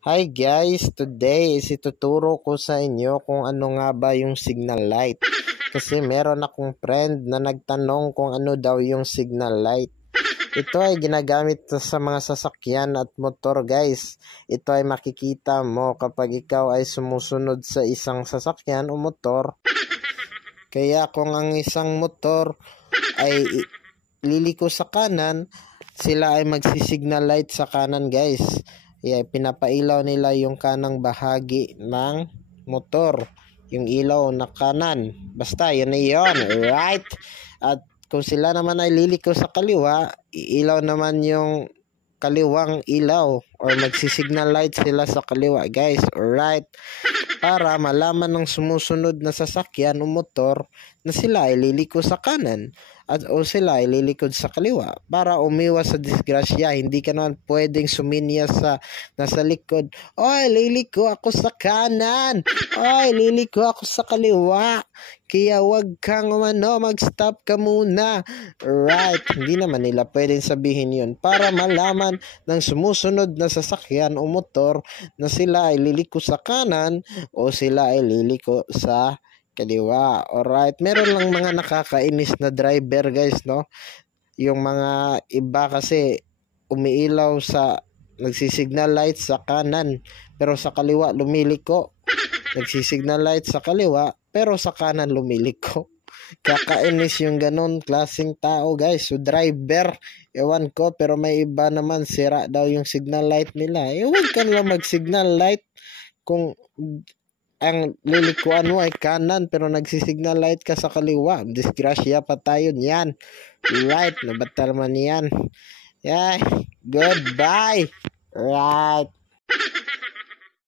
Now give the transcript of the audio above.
Hi guys, today is ituturo ko sa inyo kung ano nga ba yung signal light. Kasi meron akong friend na nagtanong kung ano daw yung signal light. Ito ay ginagamit sa mga sasakyan at motor guys. Ito ay makikita mo kapag ikaw ay sumusunod sa isang sasakyan o motor. Kaya kung ang isang motor ay liliko sa kanan, sila ay magsisignal light sa kanan guys. Pinapailaw nila yung kanang bahagi ng motor, yung ilaw na kanan. Basta yun na yun, right? At kung sila naman ay liliko sa kaliwa, iilaw naman yung kaliwang ilaw or magsisignal light sila sa kaliwa guys, alright? Para malaman ng sumusunod na sasakyan o motor na sila ay liliko sa kanan o sila ay lilikod sa kaliwa para umiwas sa disgrasya. Hindi ka naman pwedeng suminyas sa nasa likod. Oy, liliko ako sa kanan. Oy, liliko ako sa kaliwa. Kaya wag kang mag-stop ka muna. Right, hindi naman nila pwedeng sabihin yun para malaman ng sumusunod na sasakyan o motor na sila ay liliko sa kanan o sila ay liliko sa kaliwa. Alright, meron lang mga nakakainis na driver guys, no? Yung mga iba kasi umiilaw sa nagsisignal light sa kanan pero sa kaliwa lumiliko. Nagsisignal light sa kaliwa pero sa kanan lumiliko. Kakainis yung ganon klaseng tao guys. So driver, ewan ko, pero may iba naman sira daw yung signal light nila. Huwag ka lang mag-signal light kung ang lilikuan mo ay kanan pero nagsisignal light ka sa kaliwa. Disgrasya pa tayo niyan. Right, nabatal man yan. Yeah, goodbye. Right.